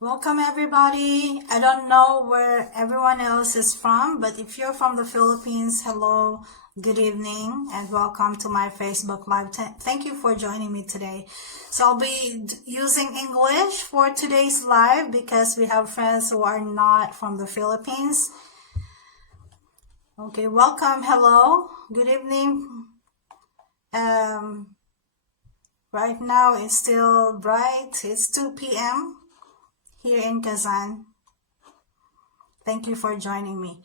Welcome everybody. I don't know where everyone else is from, but if you're from the Philippines, hello, good evening, and welcome to my Facebook Live. Thank you for joining me today. So I'll be using English for today's live because we have friends who are not from the Philippines. Okay, welcome, hello, good evening. Right now it's still bright. It's 2 p.m. here in Kazan. Thank you for joining me.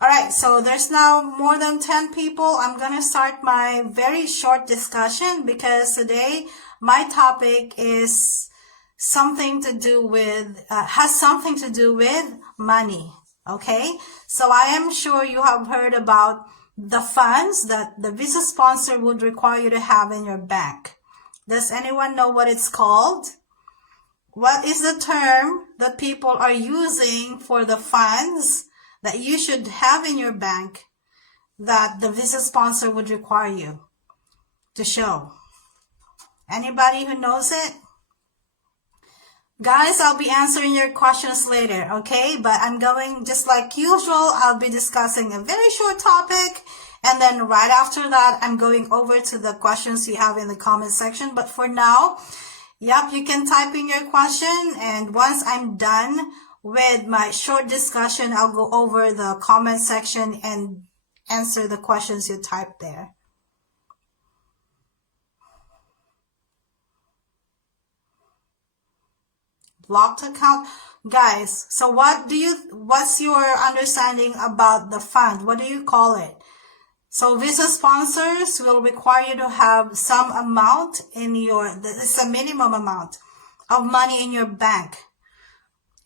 All right, so there's now more than 10 people. I'm going to start my very short discussion because today my topic is something to do with, has something to do with money. Okay, so I am sure you have heard about the funds that the visa sponsor would require you to have in your bank. Does anyone know what it's called? What is the term that people are using for the funds that you should have in your bank that the visa sponsor would require you to show? Anybody who knows it? Guys, I'll be answering your questions later, okay? But I'm going, just like usual, I'll be discussing a very short topic. And then right after that, I'm going over to the questions you have in the comment section. But for now, yep, you can type in your question, and once I'm done with my short discussion, I'll go over the comment section and answer the questions you typed there. Blocked account. Guys, so what's your understanding about the fund? What do you call it? So visa sponsors will require you to have some amount in it's a minimum amount of money in your bank.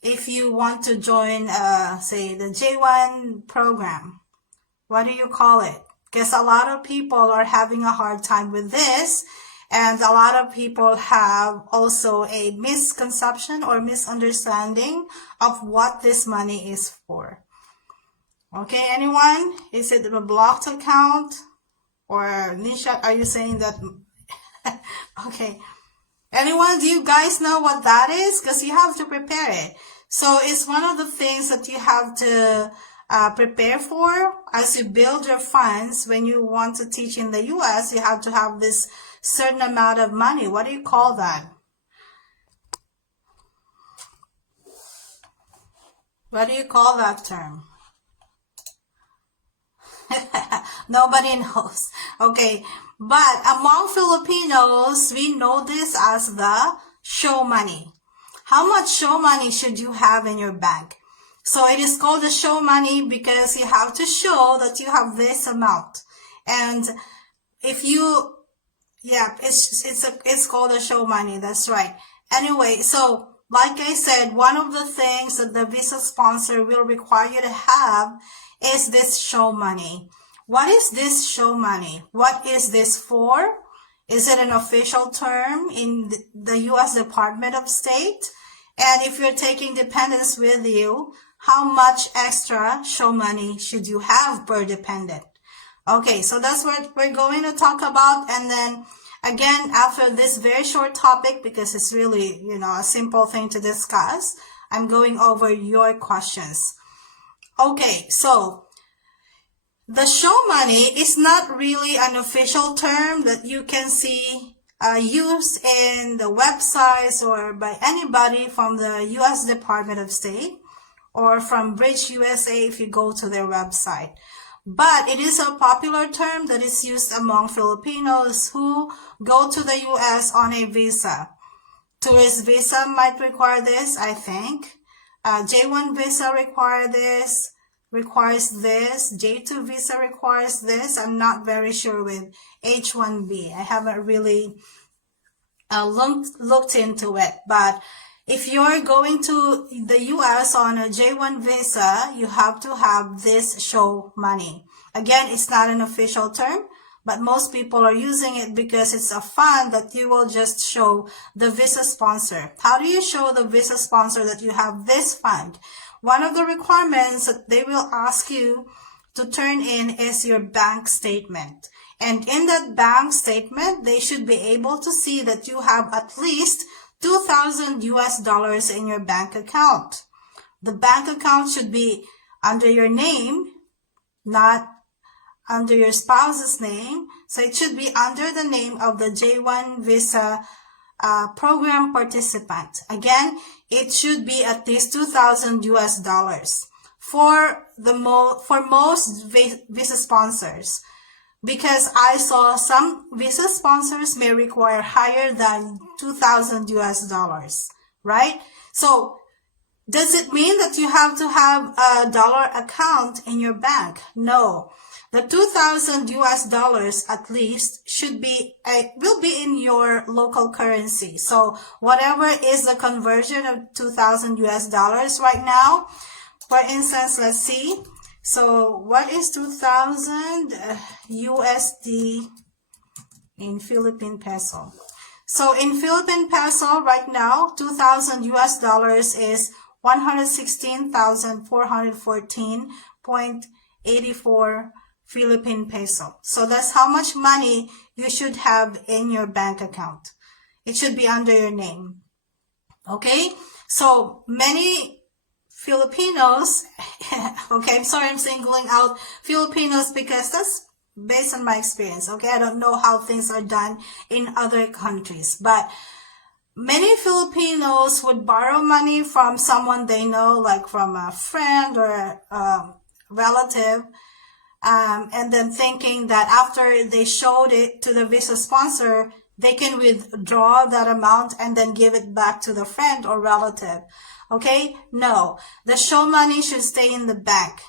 If you want to join, say, the J1 program, what do you call it? Because a lot of people are having a hard time with this, and a lot of people have also a misconception or misunderstanding of what this money is for. Okay, anyone? Is it a blocked account? Or Nisha, are you saying that? Okay. Anyone, do you guys know what that is? Because you have to prepare it. So it's one of the things that you have to prepare for as you build your funds. When you want to teach in the US, you have to have this certain amount of money. What do you call that? What do you call that term? Nobody knows. Okay, but among Filipinos, we know this as the show money. How much show money should you have in your bank? So it is called the show money because you have to show that you have this amount. And if you, yeah, it's called the show money. That's right. Anyway, so like I said, one of the things that the visa sponsor will require you to have is this show money. What is this show money? What is this for? Is it an official term in the U.S. Department of State? And if you're taking dependents with you, how much extra show money should you have per dependent? Okay, so that's what we're going to talk about. And then again, after this very short topic, because it's really, a simple thing to discuss, I'm going over your questions. Okay, so the show money is not really an official term that you can see used in the websites or by anybody from the U.S. Department of State or from Bridge USA if you go to their website. But it is a popular term that is used among Filipinos who go to the U.S. on a visa. Tourist visa might require this, I think. J1 visa requires this. J2 visa requires this. I'm not very sure with H1B. I haven't really looked into it. But if you're going to the US on a J1 visa, you have to have this show money. Again, it's not an official term, but most people are using it because it's a fund that you will just show the visa sponsor. How do you show the visa sponsor that you have this fund? One of the requirements that they will ask you to turn in is your bank statement. And in that bank statement, they should be able to see that you have at least $2,000 US in your bank account. The bank account should be under your name, not under your spouse's name. So it should be under the name of the J1 visa program participant. Again, it should be at least $2,000 US for most visa sponsors, because I saw some visa sponsors may require higher than $2,000 US, right? So does it mean that you have to have a dollar account in your bank? No. The $2,000 US at least will be in your local currency. So whatever is the conversion of $2,000 US right now, for instance, let's see. So what is 2,000 USD in Philippine peso? So in Philippine peso right now, 2,000 US is 116,414.84 Philippine peso. So that's how much money you should have in your bank account. It should be under your name. Okay? So many Filipinos, okay, I'm sorry I'm singling out Filipinos because that's based on my experience, okay? I don't know how things are done in other countries, but many Filipinos would borrow money from someone they know, like from a friend or a relative, and then thinking that after they showed it to the visa sponsor, they can withdraw that amount and then give it back to the friend or relative. Okay? No. The show money should stay in the bank.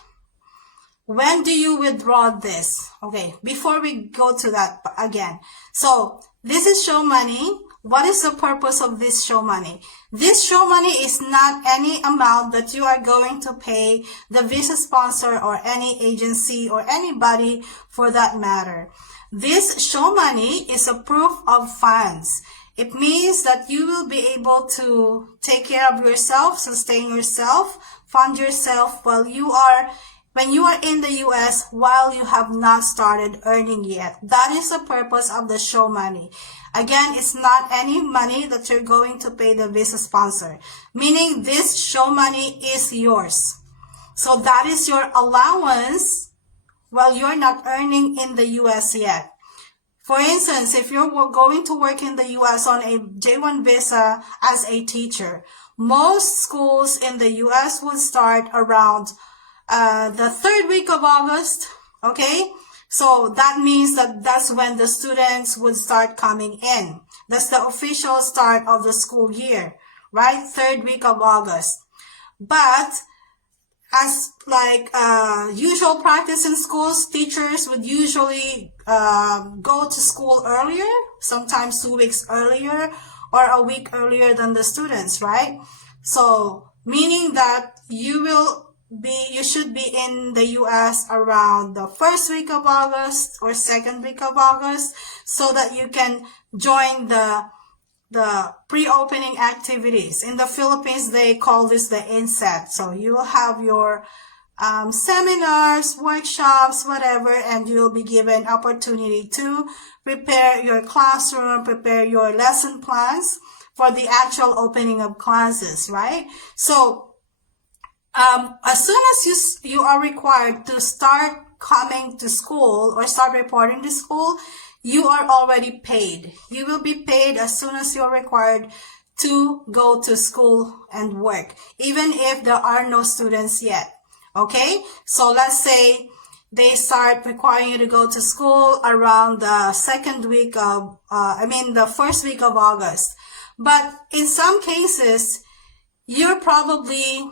When do you withdraw this? Okay, before we go to that again. So, this is show money. What is the purpose of this show money? This show money is not any amount that you are going to pay the visa sponsor or any agency or anybody for that matter. This show money is a proof of funds. It means that you will be able to take care of yourself, sustain yourself, fund yourself when you are in the US while you have not started earning yet. That is the purpose of the show money. Again, it's not any money that you're going to pay the visa sponsor, meaning this show money is yours. So that is your allowance while you're not earning in the US yet. For instance, if you're going to work in the US on a J1 visa as a teacher, most schools in the US would start around the third week of August, okay? So that means that that's when the students would start coming in. That's the official start of the school year, right? Third week of August. But as like usual practice in schools, teachers would usually go to school earlier, sometimes 2 weeks earlier or a week earlier than the students, right? So meaning that you should be in the US around the first week of August or second week of August so that you can join the pre-opening activities. In the Philippines, they call this the inset. So you will have your seminars, workshops, whatever, and you'll be given opportunity to prepare your classroom, prepare your lesson plans for the actual opening of classes, right? So as soon as you are required to start coming to school or start reporting to school, you are already paid. You will be paid as soon as you're required to go to school and work, even if there are no students yet. Okay? So let's say they start requiring you to go to school around the the first week of August. But in some cases, you're probably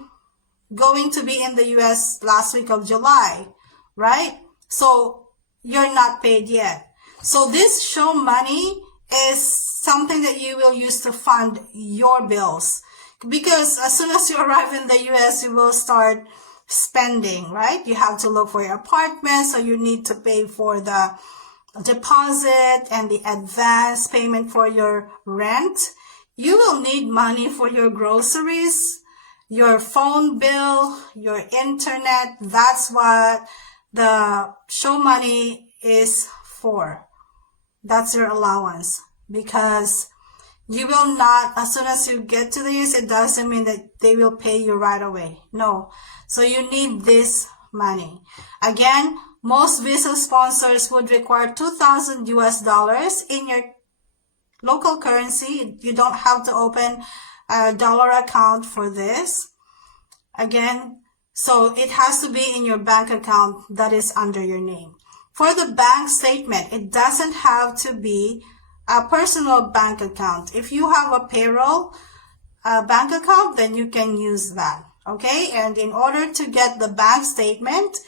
going to be in the US last week of July, right? So you're not paid yet. So this show money is something that you will use to fund your bills. Because as soon as you arrive in the US, you will start spending, right? You have to look for your apartment, so you need to pay for the deposit and the advance payment for your rent. You will need money for your groceries, your phone bill, your internet. That's what the show money is for. That's your allowance, because You will not, as soon as you get to the US, it doesn't mean that they will pay you right away. No. So you need this money. Again, most visa sponsors would require 2,000 US dollars in your local currency. You don't have to open a dollar account for this. Again, so it has to be in your bank account that is under your name. For the bank statement, it doesn't have to be a personal bank account. If you have a payroll bank account, then you can use that. Okay? And in order to get the bank statement,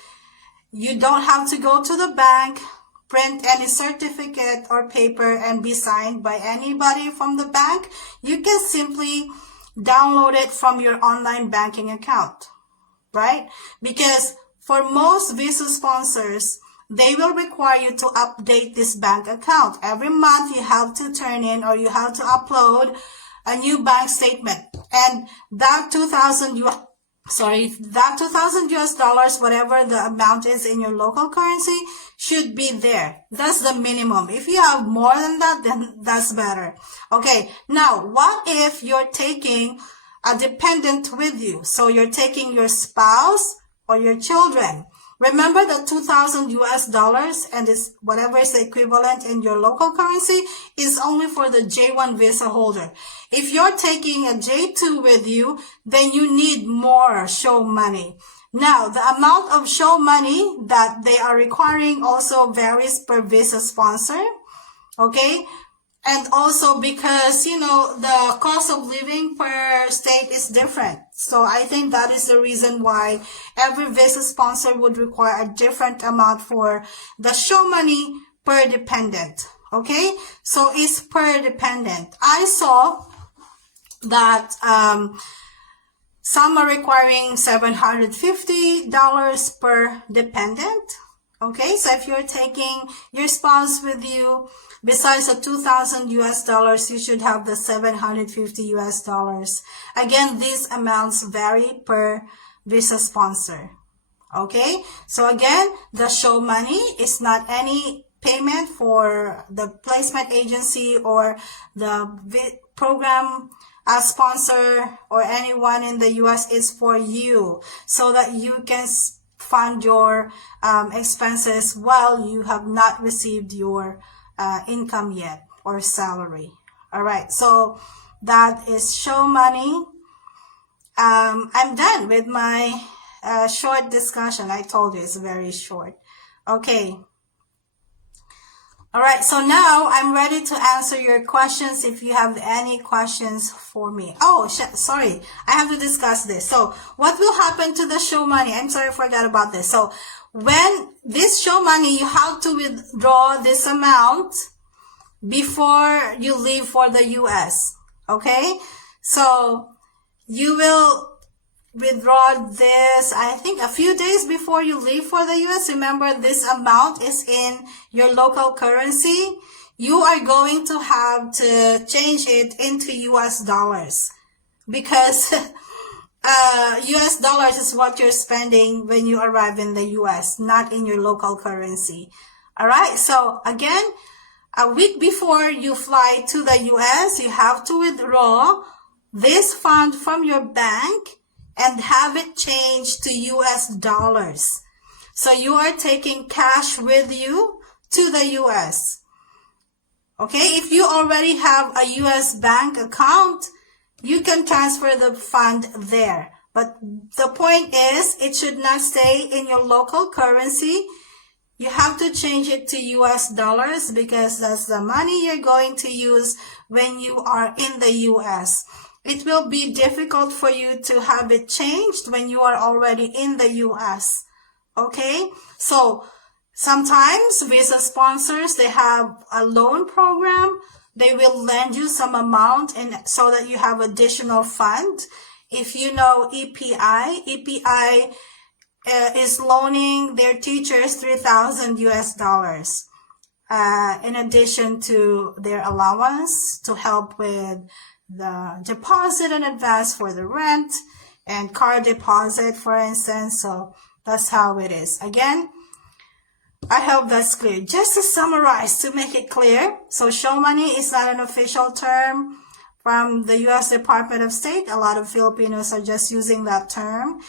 you don't have to go to the bank, print any certificate or paper and be signed by anybody from the bank. You can simply download it from your online banking account, right? Because for most visa sponsors, they will require you to update this bank account. Every month you have to turn in, or you have to upload a new bank statement. And that 2,000 US dollars, whatever the amount is in your local currency, should be there. That's the minimum. If you have more than that, then that's better. Okay, now what if you're taking a dependent with you? So you're taking your spouse or your children. Remember the 2,000 US dollars and this, whatever is the equivalent in your local currency, is only for the J1 visa holder. If you're taking a J2 with you, then you need more show money. Now, the amount of show money that they are requiring also varies per visa sponsor. Okay? And also because, you know, the cost of living per state is different. So I think that is the reason why every visa sponsor would require a different amount for the show money per dependent. Okay? So it's per dependent. I saw that some are requiring $750 per dependent. Okay? So if you're taking your spouse with you, besides the 2,000 US dollars, you should have the 750 US dollars. Again, these amounts vary per visa sponsor. Okay? So again, the show money is not any payment for the placement agency or the program sponsor or anyone in the US. Is for you so that you can fund your expenses while you have not received your income yet or salary. All right, so that is show money. I'm done with my short discussion. I told you it's very short. Okay. All right, so now I'm ready to answer your questions if you have any questions for me. Oh, sorry, I have to discuss this. So what will happen to the show money? I'm sorry, I forgot about this. So when this show money, you have to withdraw this amount before you leave for the US. Okay? So you will withdraw this, I think, a few days before you leave for the US. Remember, this amount is in your local currency. You are going to have to change it into US dollars because US dollars is what you're spending when you arrive in the US, not in your local currency. All right. So again, a week before you fly to the US, you have to withdraw this fund from your bank and have it changed to US dollars. So you are taking cash with you to the US. Okay, if you already have a US bank account, you can transfer the fund there. But the point is, it should not stay in your local currency. You have to change it to US dollars because that's the money you're going to use when you are in the US. It will be difficult for you to have it changed when you are already in the US. Okay? So sometimes visa sponsors, they have a loan program. They will lend you some amount and so that you have additional fund. If you know EPI is loaning their teachers 3,000 US dollars in addition to their allowance to help with the deposit in advance for the rent and car deposit, for instance. So that's how it is. Again, I hope that's clear. Just to summarize, to make it clear, so show money is not an official term. from the U.S. Department of State. A lot of Filipinos are just using that term.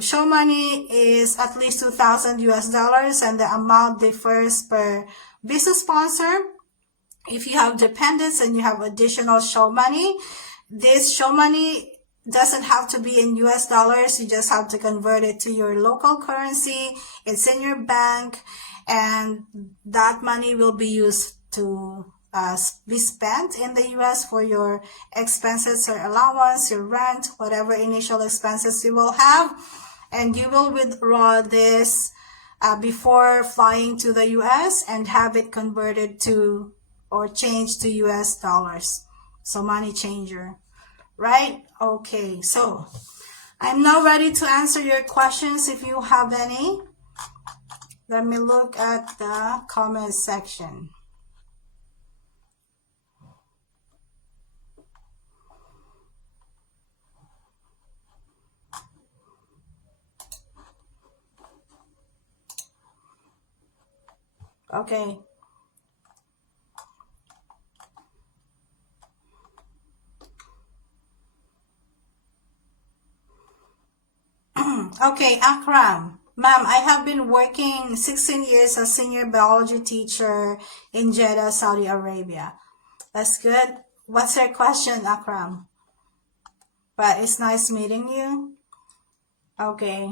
Show money is at least $2,000 and the amount differs per visa sponsor. If you have dependents and you have additional show money, this show money doesn't have to be in US dollars. You just have to convert it to your local currency. It's in your bank, and that money will be used to be spent in the US for your expenses or allowance, your rent, whatever initial expenses you will have. And you will withdraw this before flying to the US and have it converted to or changed to US dollars. So money changer, right? Okay, so I'm now ready to answer your questions if you have any. Let me look at the comment section. Okay. Okay, Akram. Ma'am, I have been working 16 years as senior biology teacher in Jeddah, Saudi Arabia. That's good. What's your question, Akram? But it's nice meeting you. Okay.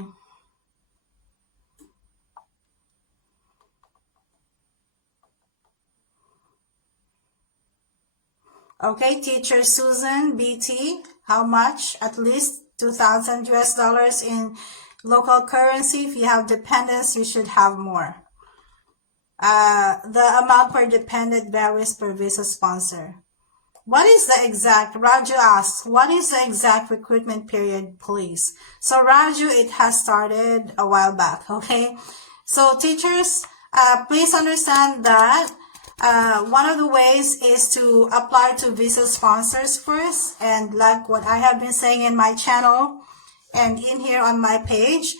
Okay, teacher Susan, BT, how much? At least 2,000 US dollars in local currency. If you have dependents, you should have more. The amount per dependent varies per visa sponsor. What is the exact, Raju asks, what is the exact recruitment period, please? So Raju, it has started a while back, okay? So teachers, please understand that one of the ways is to apply to visa sponsors first. And like what I have been saying in my channel and in here on my page,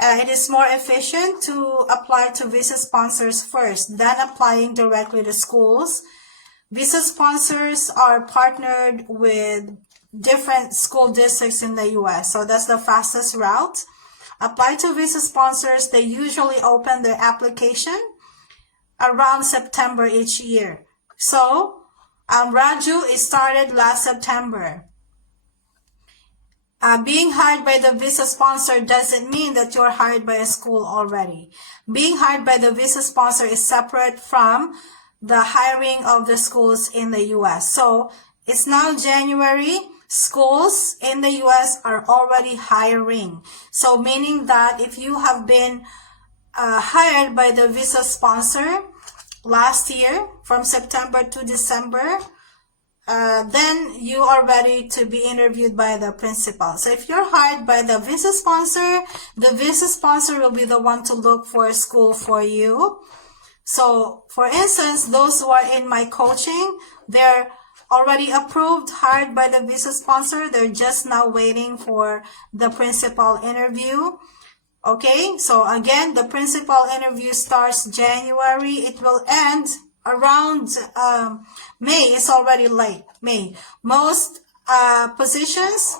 it is more efficient to apply to visa sponsors first than applying directly to schools. Visa sponsors are partnered with different school districts in the US. So that's the fastest route. Apply to visa sponsors. They usually open their application around September each year. So, Raju, it started last September. Being hired by the visa sponsor doesn't mean that you're hired by a school already. Being hired by the visa sponsor is separate from the hiring of the schools in the US. So, it's now January. Schools in the US are already hiring. So, meaning that if you have been hired by the visa sponsor last year from September to December, then you are ready to be interviewed by the principal. So if you're hired by the visa sponsor will be the one to look for a school for you. So for instance, those who are in my coaching, they're already approved, hired by the visa sponsor. They're just now waiting for the principal interview. Okay, so again, the principal interview starts January. It will end around May. It's already late, May. Most positions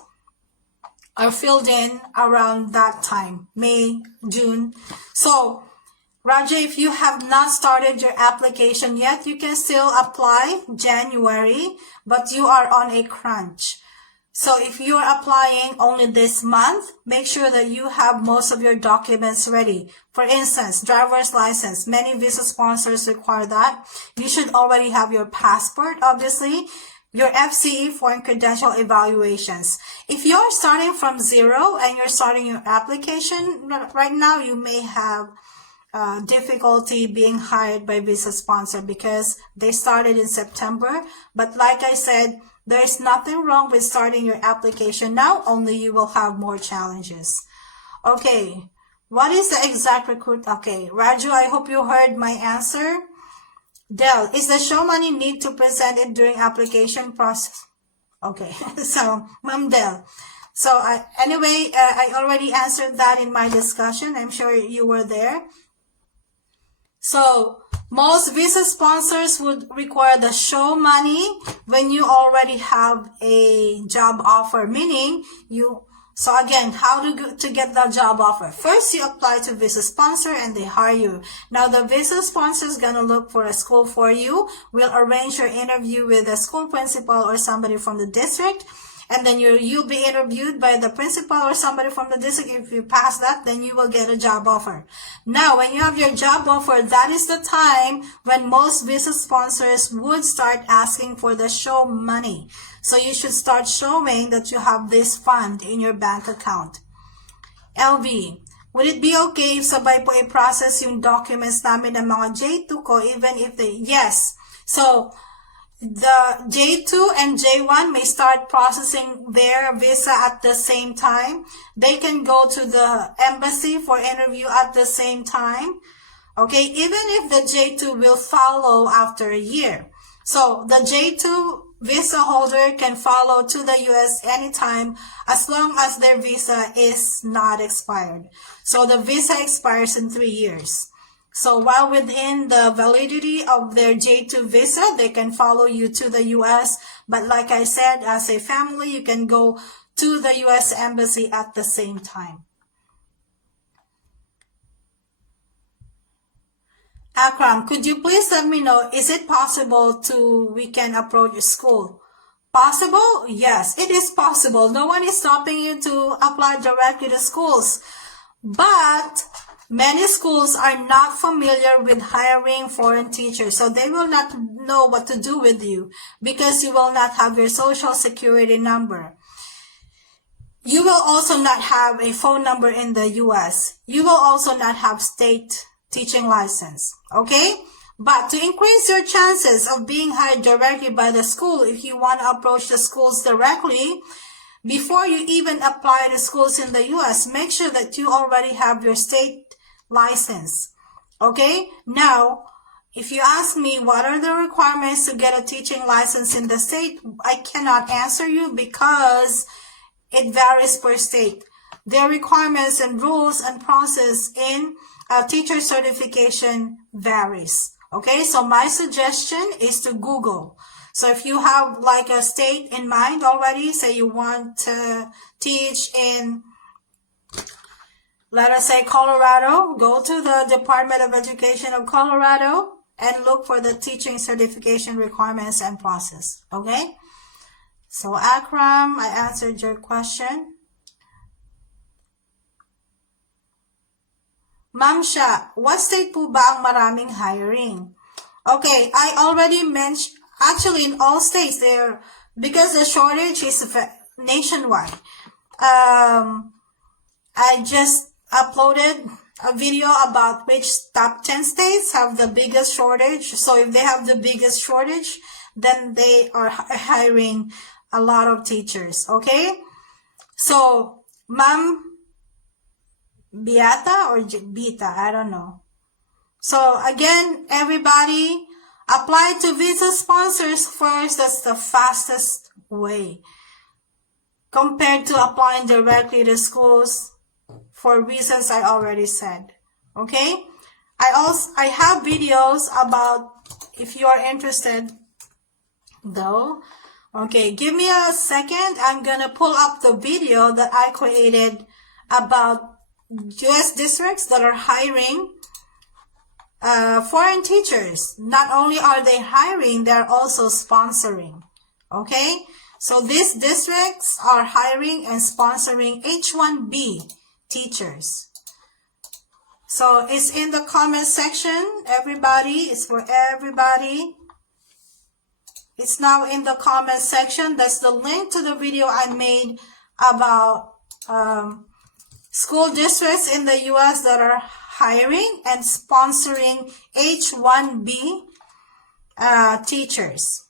are filled in around that time, May, June. So, Raja, if you have not started your application yet, you can still apply January, but you are on a crunch. So if you are applying only this month, make sure that you have most of your documents ready. For instance, driver's license. Many visa sponsors require that. You should already have your passport, obviously. Your FCE, foreign credential evaluations. If you're starting from zero and you're starting your application right now, you may have difficulty being hired by visa sponsor because they started in September. But like I said, there's nothing wrong with starting your application now, only you will have more challenges. Okay, what is the exact recruit? Okay, Raju, I hope you heard my answer. Del, is the show money need to present it during application process? Okay, so, Ma'am Del. So, anyway, I already answered that in my discussion. I'm sure you were there. So, Most visa sponsors would require the show money when you already have a job offer, meaning so again, how to get the job offer? First, you apply to visa sponsor and they hire you. Now, the visa sponsor is going to look for a school for you. We'll arrange your interview with a school principal or somebody from the district. And then you'll be interviewed by the principal or somebody from the district. If you pass that, then you will get a job offer. Now, when you have your job offer, that is the time when most visa sponsors would start asking for the show money. So you should start showing that you have this fund in your bank account. LV, would it be okay if sabay po i-process yung documents namin ng mga J2 ko even if yes. So, the J2 and J1 may start processing their visa at the same time. They can go to the embassy for interview at the same time. Okay, even if the J2 will follow after a year. So the J2 visa holder can follow to the US anytime as long as their visa is not expired. So the visa expires in 3 years. So while within the validity of their J2 visa, they can follow you to the US. But like I said, as a family, you can go to the US Embassy at the same time. Akram, could you please let me know, is it possible we can approach a school? Possible? Yes, it is possible. No one is stopping you to apply directly to schools. But many schools are not familiar with hiring foreign teachers, so they will not know what to do with you because you will not have your social security number. You will also not have a phone number in the US. You will also not have state teaching license, okay? But to increase your chances of being hired directly by the school, if you want to approach the schools directly, before you even apply to schools in the US, make sure that you already have your state license. Okay? Now, if you ask me what are the requirements to get a teaching license in the state, I cannot answer you because it varies per state. Their requirements and rules and process in teacher certification varies. Okay? So my suggestion is to Google. So if you have like a state in mind already, say you want to teach in, let us say, Colorado, go to the Department of Education of Colorado and look for the teaching certification requirements and process. Okay? So, Akram, I answered your question. Ma'am Sha, what state po ba ang maraming hiring? Okay, I already mentioned, actually in all states there, because the shortage is nationwide. I just uploaded a video about which top 10 states have the biggest shortage. So if they have the biggest shortage, then they are hiring a lot of teachers, okay? So, Ma'am Beata or Bita, I don't know. So again, everybody, apply to visa sponsors first. That's the fastest way compared to applying directly to schools for reasons I already said. Okay? I have videos about, if you are interested though. Okay, give me a second. I'm gonna pull up the video that I created about US districts that are hiring foreign teachers. Not only are they hiring, they're also sponsoring. Okay? So these districts are hiring and sponsoring H-1B teachers. So it's in the comment section, everybody. It's for everybody. It's now in the comment section. That's the link to the video I made about school districts in the US that are hiring and sponsoring H-1B teachers.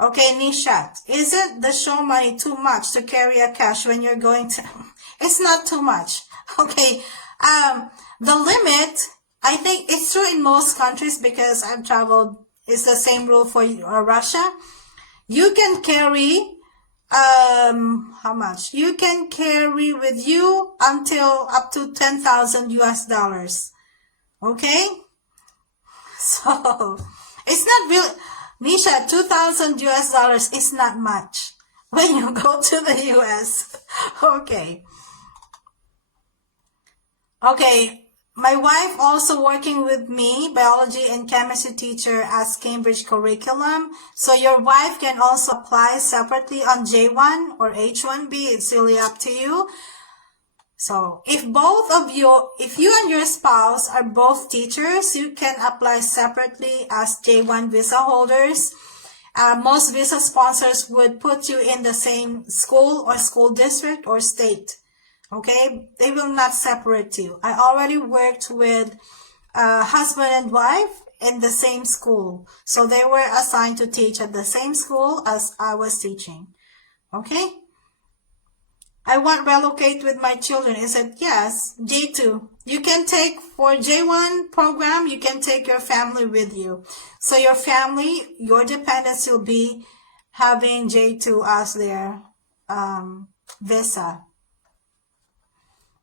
Okay, Nishat, isn't the show money too much to carry a cash when you're going to... It's not too much. Okay, the limit, I think it's true in most countries because I've traveled, it's the same rule for Russia. You can carry, how much? You can carry with you until up to 10,000 US dollars. Okay? So it's not really, Nisha, 2,000 US dollars is not much when you go to the US. Okay. Okay. My wife also working with me, biology and chemistry teacher as Cambridge curriculum. So your wife can also apply separately on J1 or H1B. It's really up to you. So if both of you, if you and your spouse are both teachers, you can apply separately as J1 visa holders. Most visa sponsors would put you in the same school or school district or state. Okay, they will not separate you. I already worked with husband and wife in the same school. So they were assigned to teach at the same school as I was teaching. Okay. I want relocate with my children. I said, yes, J2. You can take for J1 program, you can take your family with you. So your family, your dependents will be having J2 as their visa.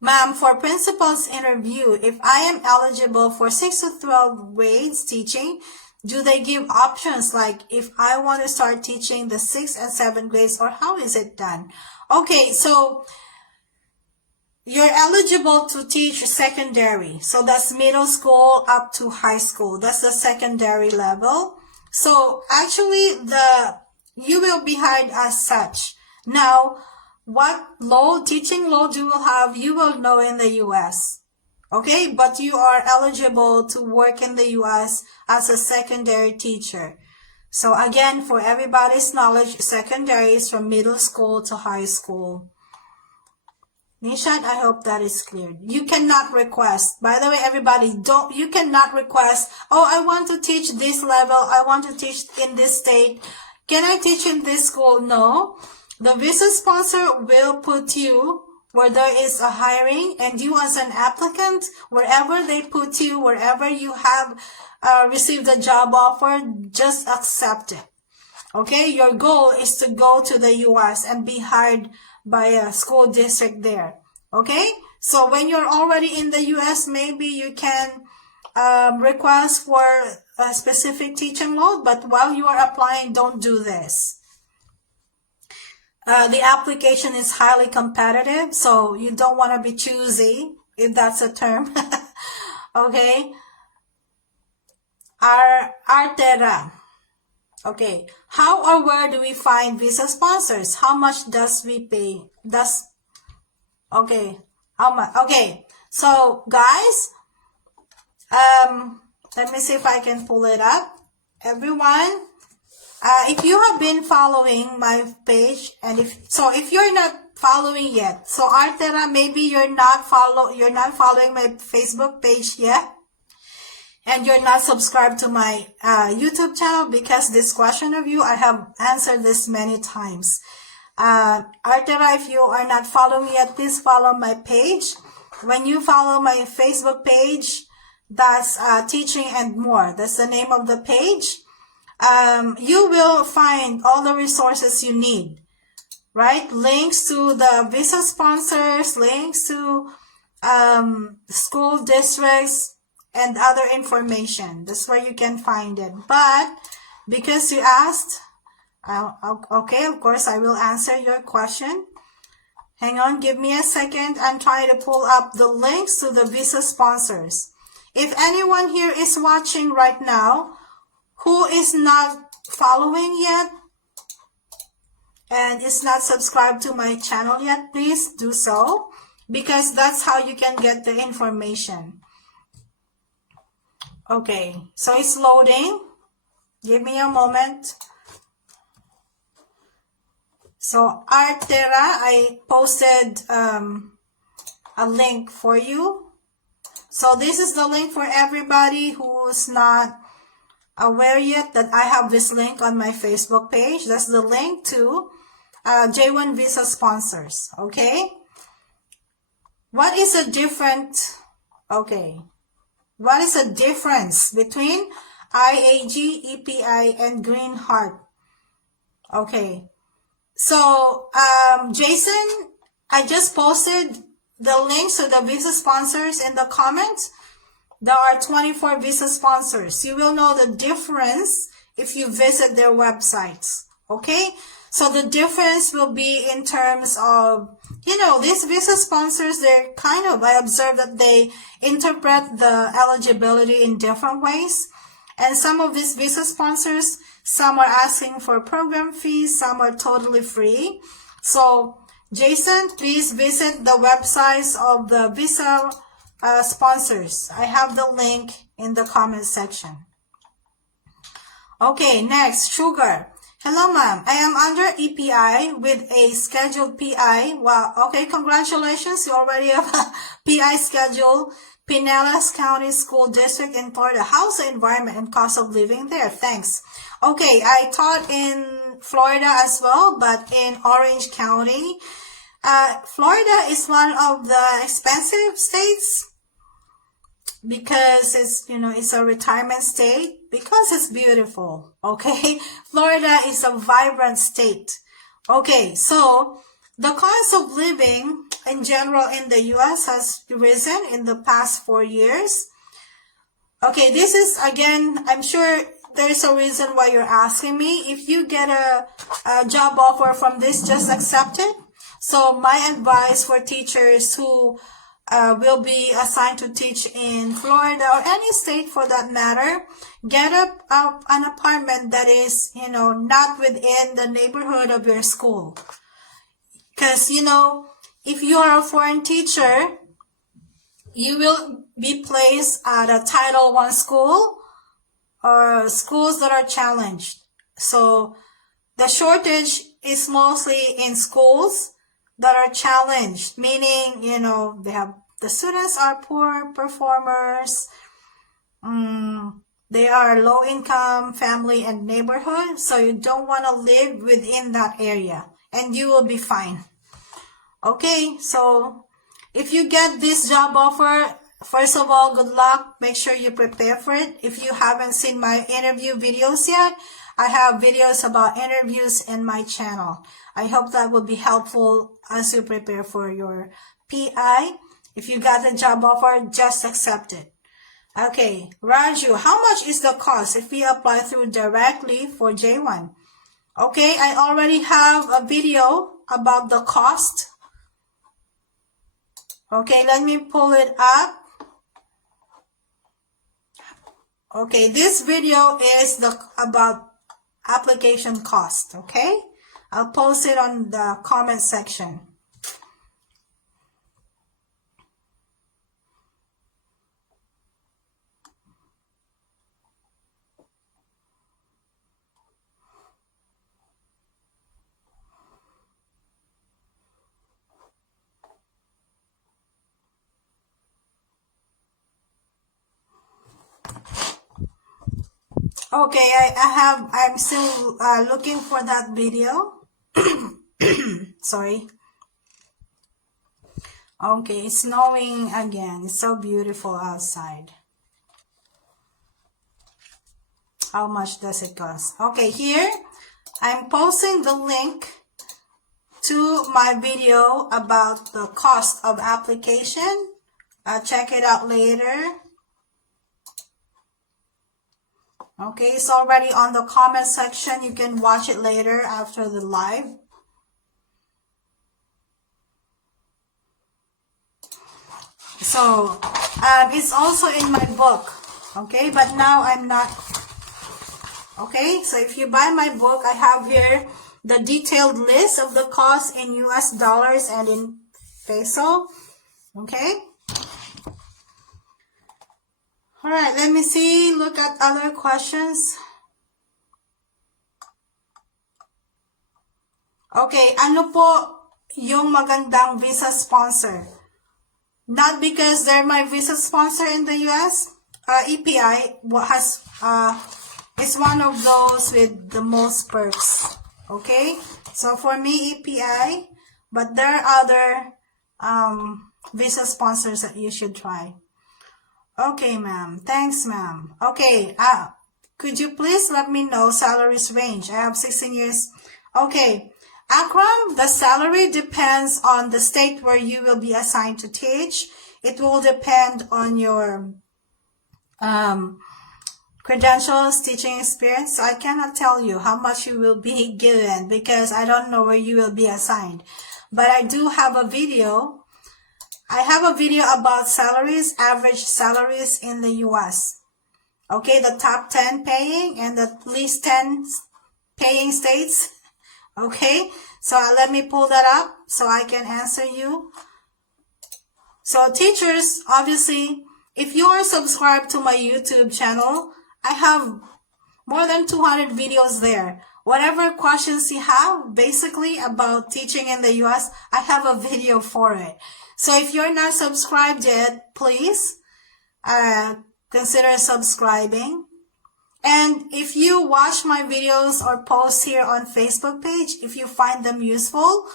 Ma'am, for principal's interview, if I am eligible for 6 to 12 grades teaching, do they give options like if I want to start teaching the 6 and 7 grades, or how is it done? Okay, so you're eligible to teach secondary. So that's middle school up to high school. That's the secondary level. So actually you will be hired as such. Now, what teaching load you will have, you will know in the US. Okay, but you are eligible to work in the US as a secondary teacher. So again, for everybody's knowledge, secondary is from middle school to high school. Nishat, I hope that is clear. You cannot request. By the way, everybody, you cannot request, oh, I want to teach this level. I want to teach in this state. Can I teach in this school? No. The visa sponsor will put you where there is a hiring, and you as an applicant, wherever they put you, wherever you have received a job offer, just accept it. Okay, your goal is to go to the US and be hired by a school district there. Okay, so when you're already in the US, maybe you can request for a specific teaching load, but while you are applying, don't do this. The application is highly competitive, so you don't want to be choosy, if that's a term. Okay. Artera. Okay. How or where do we find visa sponsors? How much does we pay? Okay. How much? Okay. So, guys, let me see if I can pull it up. Everyone, if you have been following my page, and if you're not following yet, so Artera, maybe you're not following my Facebook page yet, and you're not subscribed to my YouTube channel, because this question of you, I have answered this many times. Artera, if you are not following yet, please follow my page. When you follow my Facebook page, that's Teaching and More. That's the name of the page. You will find all the resources you need, right? Links to the visa sponsors, links to school districts, and other information. That's where you can find it. But because you asked, okay, of course, I will answer your question. Hang on, give me a second. I'm trying to pull up the links to the visa sponsors. If anyone here is watching right now who is not following yet and is not subscribed to my channel yet, please do so, because that's how you can get the information. Okay, so it's loading. Give me a moment. So Artera, I posted a link for you. So this is the link for everybody who's not aware yet that I have this link on my Facebook page. That's the link to J1 visa sponsors. Okay. What is the difference between IAG, EPI, and Green Heart? Okay. So, Jason, I just posted the links to the visa sponsors in the comments. there are 24 visa sponsors. You will know the difference if you visit their websites. Okay? So the difference will be in terms of, these visa sponsors, I observe that they interpret the eligibility in different ways. And some of these visa sponsors, some are asking for program fees, some are totally free. So, Jason, please visit the websites of the visa sponsors. I have the link in the comment section. Okay, next, Sugar. Hello, ma'am. I am under EPI with a scheduled PI. Wow. Okay, congratulations. You already have a PI schedule. Pinellas County School District in Florida. How's the environment and cost of living there? Thanks. Okay, I taught in Florida as well, but in Orange County. Florida is one of the expensive states because it's a retirement state, because it's beautiful. Okay, Florida is a vibrant state. Okay, so the cost of living in general in the U.S. has risen in the past 4 years. Okay, this is, again, I'm sure there's a reason why you're asking me. If you get a job offer from this, just accept it. So my advice for teachers who will be assigned to teach in Florida or any state for that matter, get an apartment that is, not within the neighborhood of your school. Because, if you are a foreign teacher, you will be placed at a Title I school or schools that are challenged. So the shortage is mostly in schools that are challenged, meaning, the students are poor performers, they are low income family and neighborhood, so you don't want to live within that area and you will be fine. Okay, so if you get this job offer, first of all, good luck. Make sure you prepare for it. If you haven't seen my interview videos yet, I have videos about interviews in my channel. I hope that will be helpful as you prepare for your PI. If you got the job offer, just accept it. Okay, Raju, how much is the cost if we apply through directly for J1? Okay, I already have a video about the cost. Okay, let me pull it up. Okay, this video is about application cost, okay? I'll post it on the comment section. Okay, I'm still looking for that video. Sorry. Okay, it's snowing again. It's so beautiful outside. How much does it cost? Okay, here I'm posting the link to my video about the cost of application. Check it out later. Okay, it's already on the comment section. You can watch it later after the live. So, it's also in my book. Okay, but now I'm not. Okay, so if you buy my book, I have here the detailed list of the cost in US dollars and in peso. Okay. All right, let me see. Look at other questions. Okay, ano po yung magandang visa sponsor? Not because they're my visa sponsor in the US. EPI is one of those with the most perks. Okay, so for me, EPI, but there are other visa sponsors that you should try. Okay, ma'am. Thanks, ma'am. Okay, could you please let me know salaries range? I have 16 years. Okay, Akram, the salary depends on the state where you will be assigned to teach. It will depend on your credentials, teaching experience. So I cannot tell you how much you will be given because I don't know where you will be assigned. But I do have a video. I have a video about salaries, average salaries in the US. Okay, the top 10 paying and the least 10 paying states. Okay, so let me pull that up so I can answer you. So teachers, obviously, if you are subscribed to my YouTube channel, I have more than 200 videos there. Whatever questions you have, basically about teaching in the US, I have a video for it. So if you're not subscribed yet, please consider subscribing. And if you watch my videos or posts here on Facebook page, if you find them useful,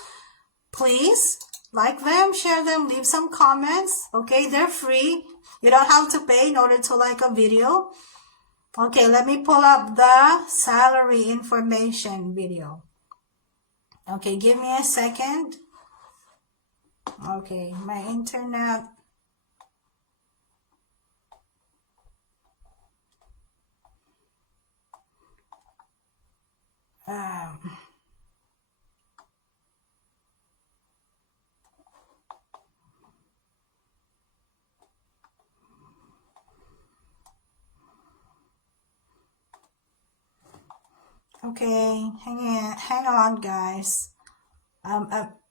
please like them, share them, leave some comments. Okay, they're free. You don't have to pay in order to like a video. Okay, let me pull up the salary information video. Okay, give me a second. Okay, my internet. Okay, hang on, guys.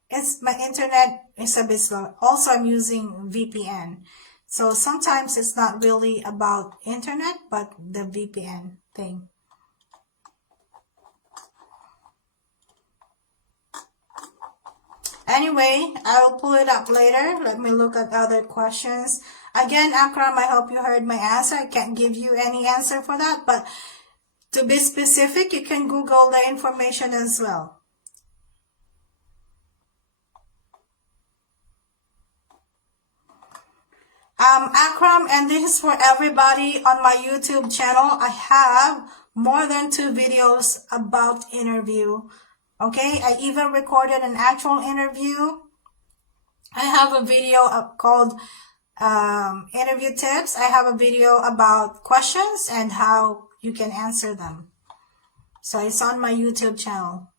It's my internet is a bit slow. Also, I'm using VPN, so sometimes it's not really about internet, but the VPN thing. Anyway, I will pull it up later. Let me look at other questions. Again, Akram, I hope you heard my answer. I can't give you any answer for that, but to be specific, you can Google the information as well. Akram, and this is for everybody on my YouTube channel. I have more than 2 videos about interview. Okay, I even recorded an actual interview. I have a video called interview tips. I have a video about questions and how you can answer them. So it's on my YouTube channel.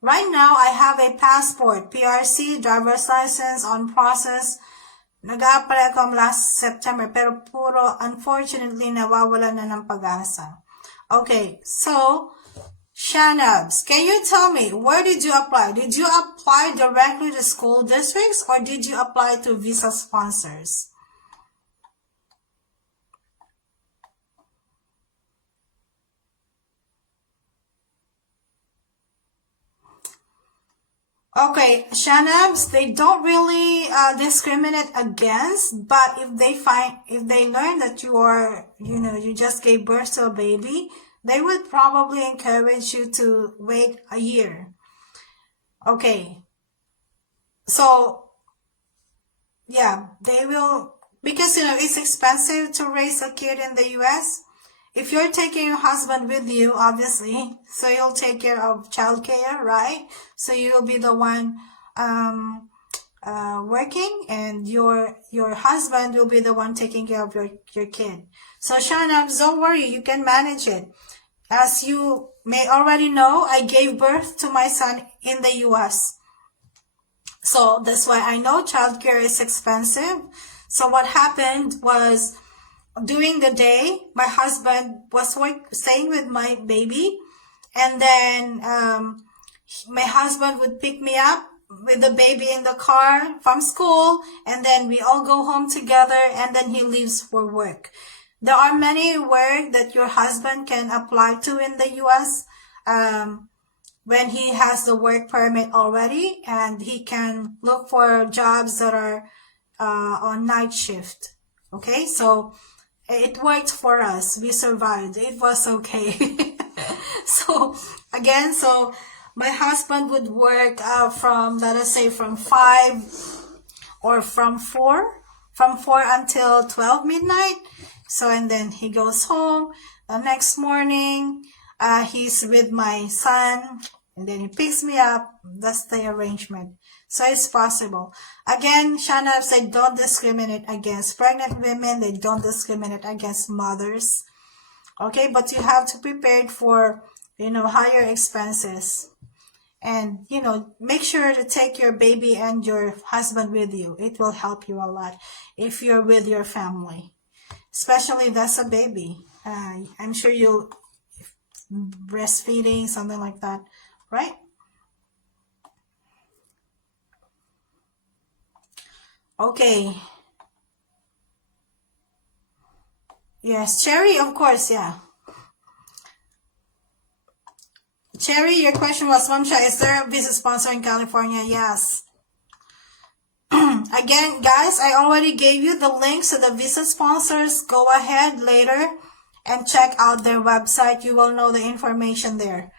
Right now, I have a passport, PRC, driver's license on process. Nag-a-apply ako last September, pero puro, unfortunately, nawawala na ng pag-asa. Okay, so, Shanabs, can you tell me, where did you apply? Did you apply directly to school districts or did you apply to visa sponsors? Okay, Shanabs, they don't really discriminate against, but if they learn that you are, you just gave birth to a baby, they would probably encourage you to wait a year. Okay. So, yeah, they will, because, it's expensive to raise a kid in the US. If you're taking your husband with you, obviously, so you'll take care of childcare, right? So you'll be the one working, and your husband will be the one taking care of your kid. So Shanabs, don't worry, you can manage it. As you may already know, I gave birth to my son in the US. So that's why I know childcare is expensive. So what happened was, during the day, my husband was staying with my baby, and then my husband would pick me up with the baby in the car from school, and then we all go home together, and then he leaves for work. There are many work that your husband can apply to in the US when he has the work permit already, and he can look for jobs that are on night shift. Okay, so it worked for us. We survived. It was okay. So my husband would work from, let us say, from 5 or from 4 until 12 midnight. So, and then he goes home. The next morning, he's with my son and then he picks me up. That's the arrangement. So it's possible. Again, Shana said, don't discriminate against pregnant women. They don't discriminate against mothers. Okay, but you have to prepare for, higher expenses. And, make sure to take your baby and your husband with you. It will help you a lot if you're with your family. Especially if that's a baby. I'm sure you'll breastfeeding, something like that, right? Okay. Yes, Cherry, of course, yeah. Cherry, your question was, Mamsha, is there a visa sponsor in California? Yes. Again, guys, I already gave you the links to the visa sponsors. Go ahead later and check out their website. You will know the information there.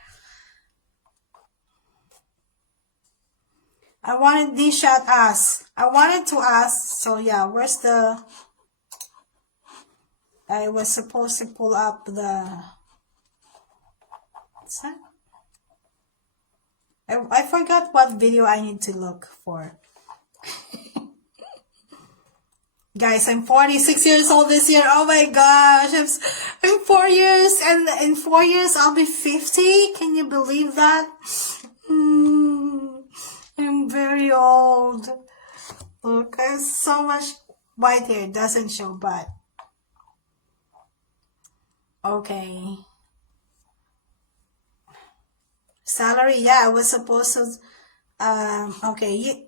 I wanted to ask, so yeah, where's the, I was supposed to pull up the, what's that? I forgot what video I need to look for. Guys, I'm 46 years old this year. Oh my gosh, I'm 4 years, and in 4 years I'll be 50. Can you believe that? I'm very old. Look, I have so much white hair. It doesn't show, but okay. Salary, yeah, I was supposed to. Okay.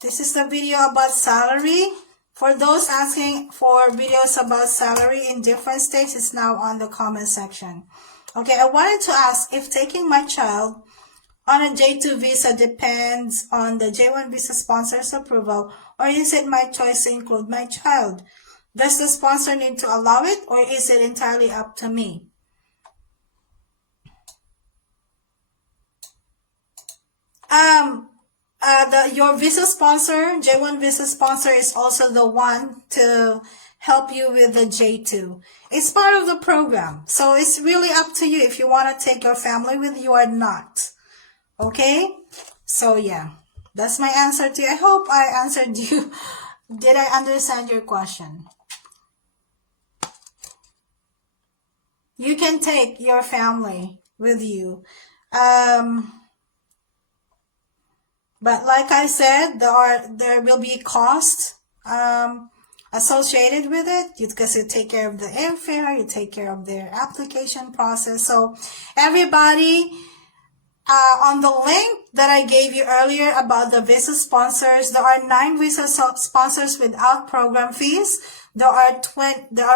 This is the video about salary. For those asking for videos about salary in different states, it's now on the comment section. Okay, I wanted to ask if taking my child on a J2 visa depends on the J1 visa sponsor's approval, or is it my choice to include my child? Does the sponsor need to allow it, or is it entirely up to me? Your visa sponsor, J1 visa sponsor, is also the one to help you with the J2. It's part of the program. So it's really up to you if you want to take your family with you or not. Okay? So yeah, that's my answer to you. I hope I answered you. Did I understand your question? You can take your family with you. But like I said, there will be costs associated with it, because you take care of the airfare, you take care of their application process. So everybody, on the link that I gave you earlier about the visa sponsors, there are 9 visa sponsors without program fees. There are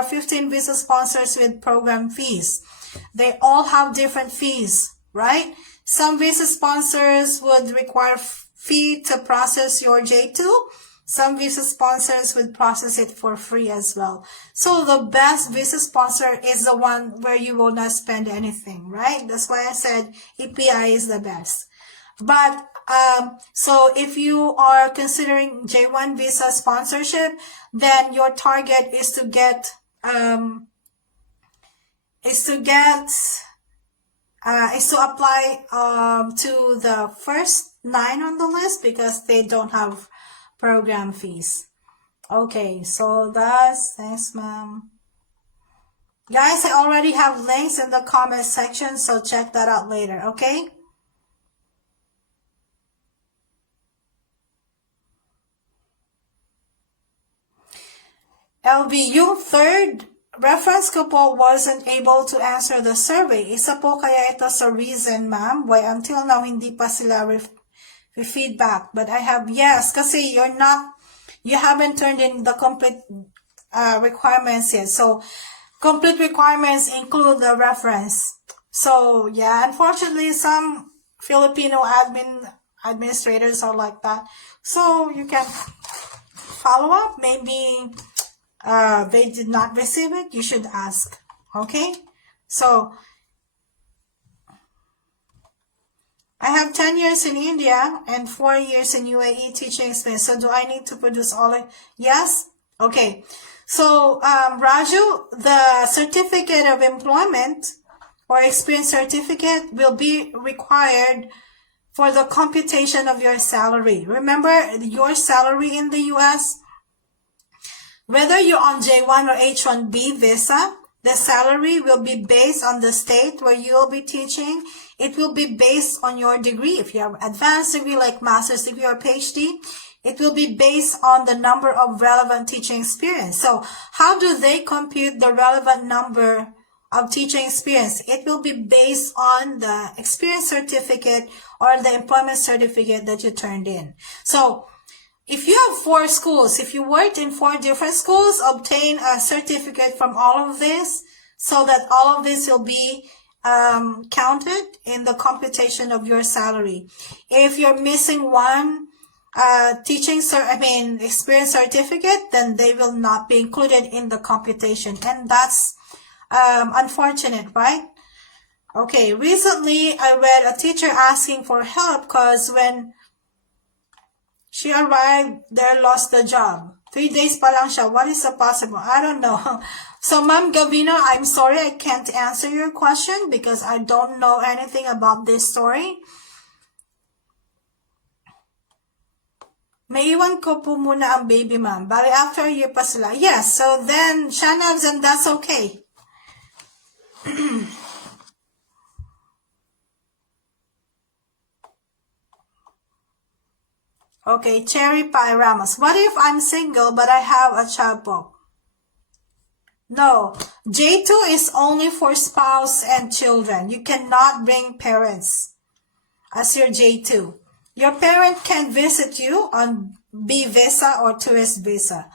15 visa sponsors with program fees. They all have different fees, right? Some visa sponsors would require fee to process your J2. Some visa sponsors would process it for free as well. So the best visa sponsor is the one where you will not spend anything, right? That's why I said EPI is the best. But so if you are considering J1 visa sponsorship, then your target is to get is to apply to the first 9 on the list, because they don't have program fees. Okay, so thanks, ma'am. Guys, I already have links in the comment section, so check that out later, okay? LVU, third reference ko po wasn't able to answer the survey. Isa po kaya ito sa reason, ma'am, why until now hindi pa sila feedback. But I have, yes, kasi you haven't turned in the complete requirements yet. So complete requirements include the reference. So yeah, unfortunately, some Filipino administrators are like that. So you can follow up. Maybe they did not receive it. You should ask. Okay? So I have 10 years in India and 4 years in UAE teaching experience. So do I need to produce all of it? Yes? Okay. So, Raju, the certificate of employment or experience certificate will be required for the computation of your salary. Remember, your salary in the US, whether you're on J1 or H1B visa, the salary will be based on the state where you will be teaching. It will be based on your degree. If you have advanced degree like master's degree or PhD, it will be based on the number of relevant teaching experience. So how do they compute the relevant number of teaching experience? It will be based on the experience certificate or the employment certificate that you turned in. So if you have 4 schools, if you worked in 4 different schools, obtain a certificate from all of this so that all of this will be counted in the computation of your salary. If you're missing one experience certificate, then they will not be included in the computation. And that's unfortunate, right? Okay, recently I read a teacher asking for help because when she arrived there, lost the job. 3 days pa lang siya. What is the possible? I don't know. So, Ma'am Gavina, I'm sorry I can't answer your question because I don't know anything about this story. Maiwan ko po muna ang baby, ma'am. Bali, after a year pa sila. Yes, so then, Shanabs, and that's okay. Okay, Cherry Pie Ramos. What if I'm single but I have a child book? No, J2 is only for spouse and children. You cannot bring parents as your J2. Your parent can visit you on B visa or tourist visa.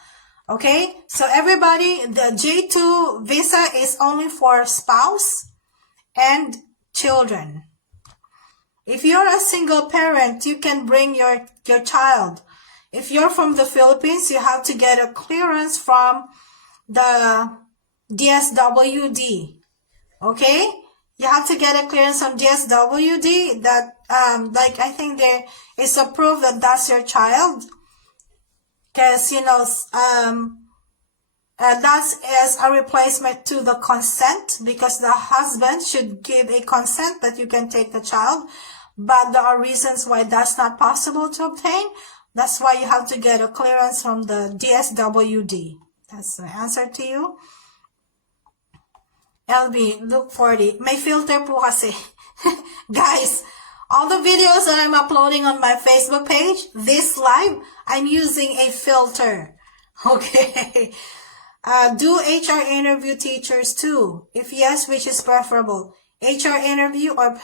Okay, so everybody, the J2 visa is only for spouse and children. If you're a single parent, you can bring your child. If you're from the Philippines, you have to get a clearance from the DSWD. Okay? You have to get a clearance from DSWD that, I think there is a proof that that's your child. Because, that is a replacement to the consent, because the husband should give a consent that you can take the child. But there are reasons why that's not possible to obtain. That's why you have to get a clearance from the DSWD. That's the answer to you. LB, look 40. May filter po kasi. Guys, all the videos that I'm uploading on my Facebook page, this live, I'm using a filter. Okay. Do HR interview teachers too? If yes, which is preferable? HR interview or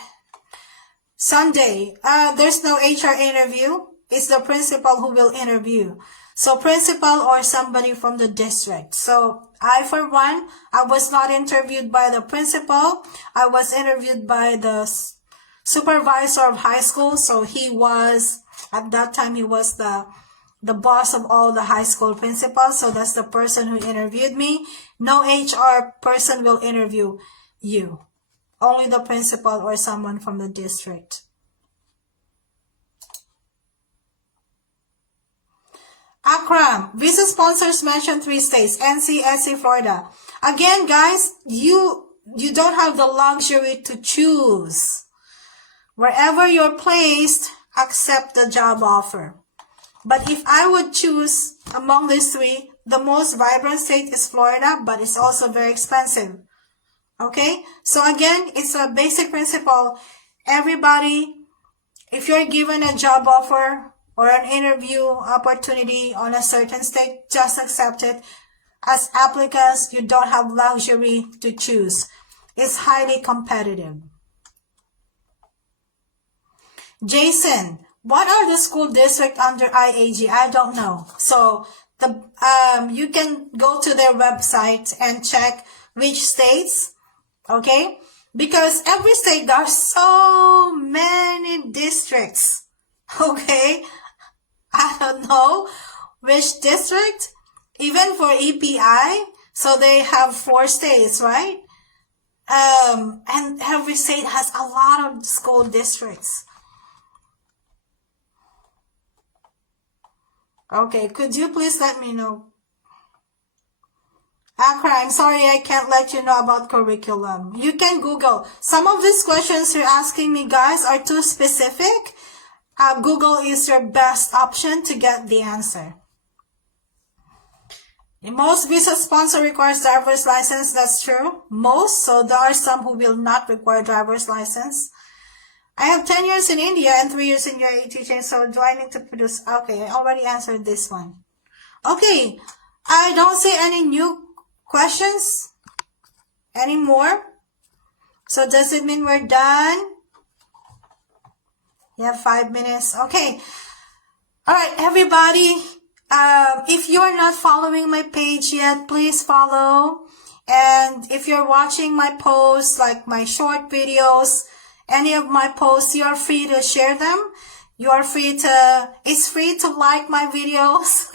Sunday? There's no HR interview. It's the principal who will interview. So principal or somebody from the district. So I, for one, I was not interviewed by the principal. I was interviewed by the supervisor of high school. So he was, at that time, he was the boss of all the high school principals. So that's the person who interviewed me. No HR person will interview you. Only the principal or someone from the district. Akram, visa sponsors mentioned 3 states, NC, SC, Florida. Again, guys, you don't have the luxury to choose. Wherever you're placed, accept the job offer. But if I would choose among these 3, the most vibrant state is Florida, but it's also very expensive. Okay? So again, it's a basic principle. Everybody, if you're given a job offer or an interview opportunity on a certain state, just accept it. As applicants, you don't have luxury to choose. It's highly competitive. Jason, what are the school districts under IAG? I don't know. So you can go to their website and check which states, okay? Because every state, there are so many districts, okay? I don't know which district, even for EPI, so they have 4 states, right? And every state has a lot of school districts. Okay, could you please let me know? Akra, I'm sorry I can't let you know about curriculum. You can Google. Some of these questions you're asking me, guys, are too specific. Google is your best option to get the answer. Most visa sponsor requires driver's license. That's true. Most. So there are some who will not require driver's license. I have 10 years in India and 3 years in UAE teaching. So do I need to produce? Okay, I already answered this one. Okay. I don't see any new questions anymore. So does it mean we're done? You have 5 minutes. Okay. All right, everybody. If you are not following my page yet, please follow. And if you're watching my posts, like my short videos, any of my posts, you are free to share them. You are free to, it's free to like my videos.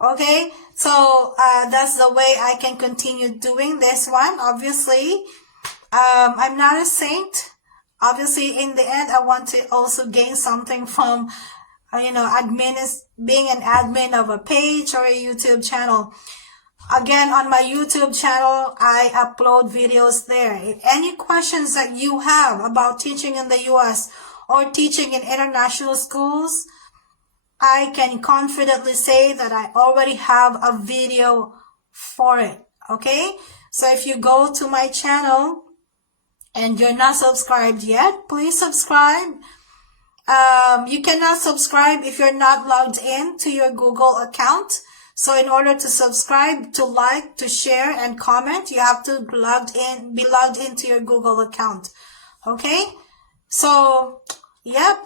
Okay. So, that's the way I can continue doing this one. Obviously, I'm not a saint. Obviously, in the end, I want to also gain something from, being an admin of a page or a YouTube channel. Again, on my YouTube channel, I upload videos there. If any questions that you have about teaching in the US or teaching in international schools, I can confidently say that I already have a video for it. Okay? So if you go to my channel and you're not subscribed yet, please subscribe. You cannot subscribe if you're not logged in to your Google account. So in order to subscribe, to like, to share, and comment, you have to be logged into your Google account. Okay? So, yep.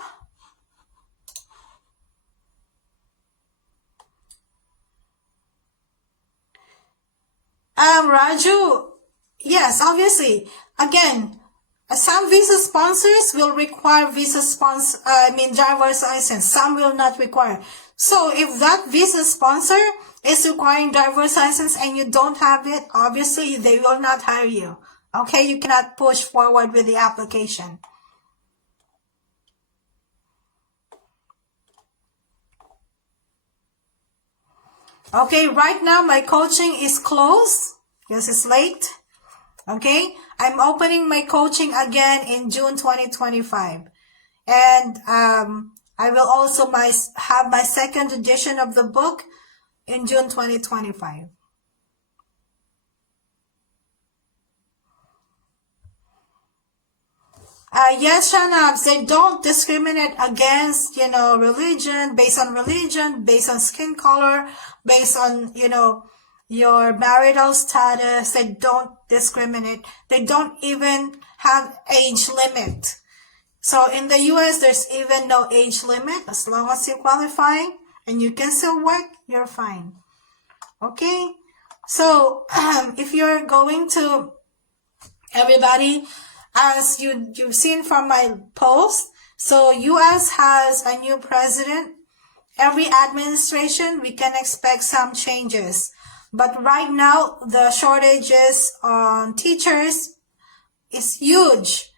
Raju, yes, obviously. Again, some visa sponsors will require driver's license. Some will not require. So if that visa sponsor is requiring driver's license and you don't have it, obviously they will not hire you. Okay, you cannot push forward with the application. Okay, right now my coaching is closed because it's late. Okay, I'm opening my coaching again in June 2025. And I will also have my second edition of the book in June 2025. Yes, Shanabs, they don't discriminate against, religion, based on skin color, based on, your marital status. They don't discriminate. They don't even have age limit. So in the US, there's even no age limit. As long as you qualify and you can still work, you're fine. Okay? So, if you're going to, everybody, as you've seen from my post, so US has a new president. Every administration, we can expect some changes. But right now, the shortages on teachers is huge.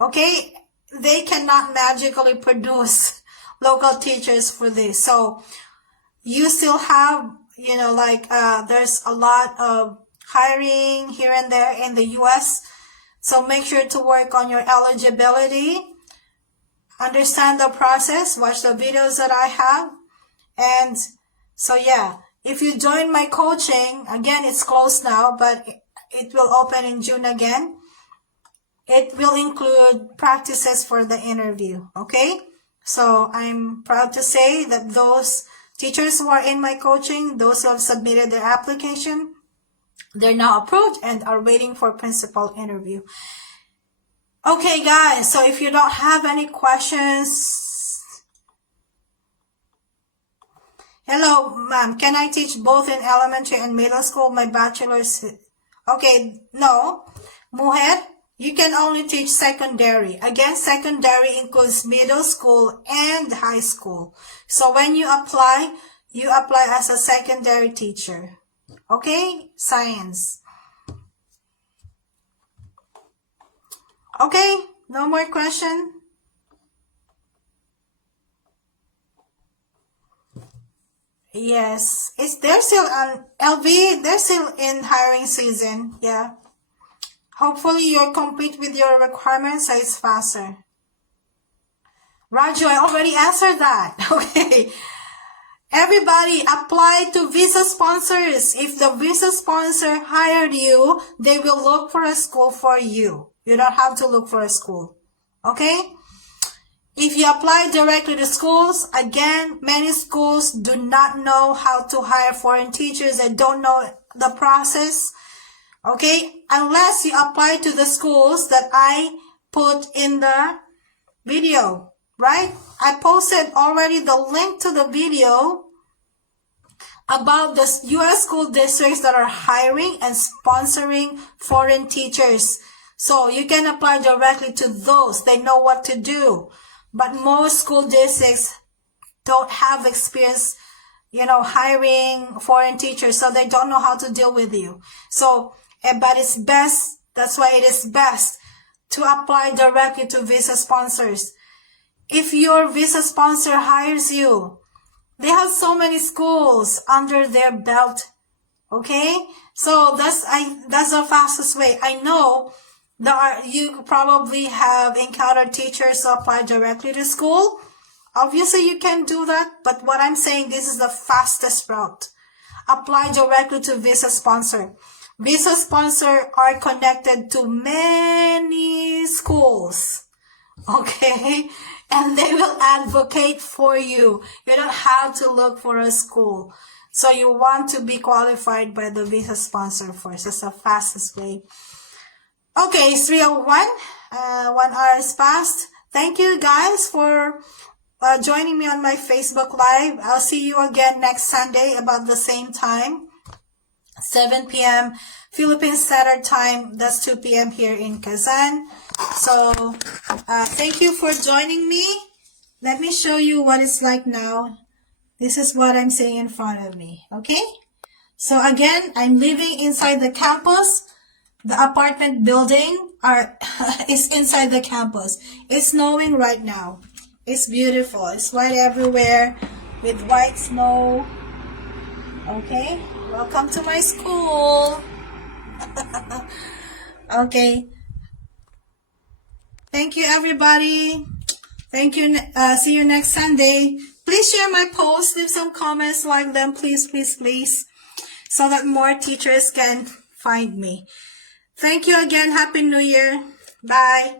Okay? They cannot magically produce local teachers for this. So you still have, there's a lot of hiring here and there in the US. So make sure to work on your eligibility. Understand the process. Watch the videos that I have. And so, yeah, if you join my coaching, again, it's closed now, but it will open in June again. It will include practices for the interview, okay? So I'm proud to say that those teachers who are in my coaching, those who have submitted their application, they're now approved and are waiting for principal interview. Okay, guys, so if you don't have any questions... Hello, ma'am, can I teach both in elementary and middle school? My bachelor's... Okay, no. Mujer, you can only teach secondary. Again, secondary includes middle school and high school. So when you apply as a secondary teacher. Okay? Science. Okay? No more question? Yes, they're still on LV. They're still in hiring season. Yeah. Hopefully you're complete with your requirements, so it's faster. Raju, I already answered that. Okay. Everybody apply to visa sponsors. If the visa sponsor hired you, they will look for a school for you. You don't have to look for a school. Okay? If you apply directly to schools, again, many schools do not know how to hire foreign teachers and don't know the process. Okay? Unless you apply to the schools that I put in the video, right? I posted already the link to the video about the U.S. school districts that are hiring and sponsoring foreign teachers. So you can apply directly to those. They know what to do. But most school districts don't have experience, hiring foreign teachers, so they don't know how to deal with you. So, but it's best, that's why it is best to apply directly to visa sponsors. If your visa sponsor hires you, they have so many schools under their belt. Okay? So that's the fastest way. I know you probably have encountered teachers who apply directly to school. Obviously you can do that, but what I'm saying, this is the fastest route. Apply directly to visa sponsor. Visa sponsor are connected to many schools. Okay? And they will advocate for you. You don't have to look for a school. So you want to be qualified by the visa sponsor first. That's the fastest way. Okay, it's 3:01. 1 hour has passed. Thank you guys for joining me on my Facebook Live. I'll see you again next Sunday about the same time. 7 p.m. Philippine Standard Time. That's 2 p.m. here in Kazan. So, thank you for joining me. Let me show you what it's like now. This is what I'm seeing in front of me. Okay? So again, I'm living inside the campus. The apartment building is inside the campus. It's snowing right now. It's beautiful. It's white everywhere with white snow. Okay? Welcome to my school. Okay. Thank you, everybody. Thank you. See you next Sunday. Please share my posts. Leave some comments, like them, please, please, please, so that more teachers can find me. Thank you again. Happy New Year. Bye.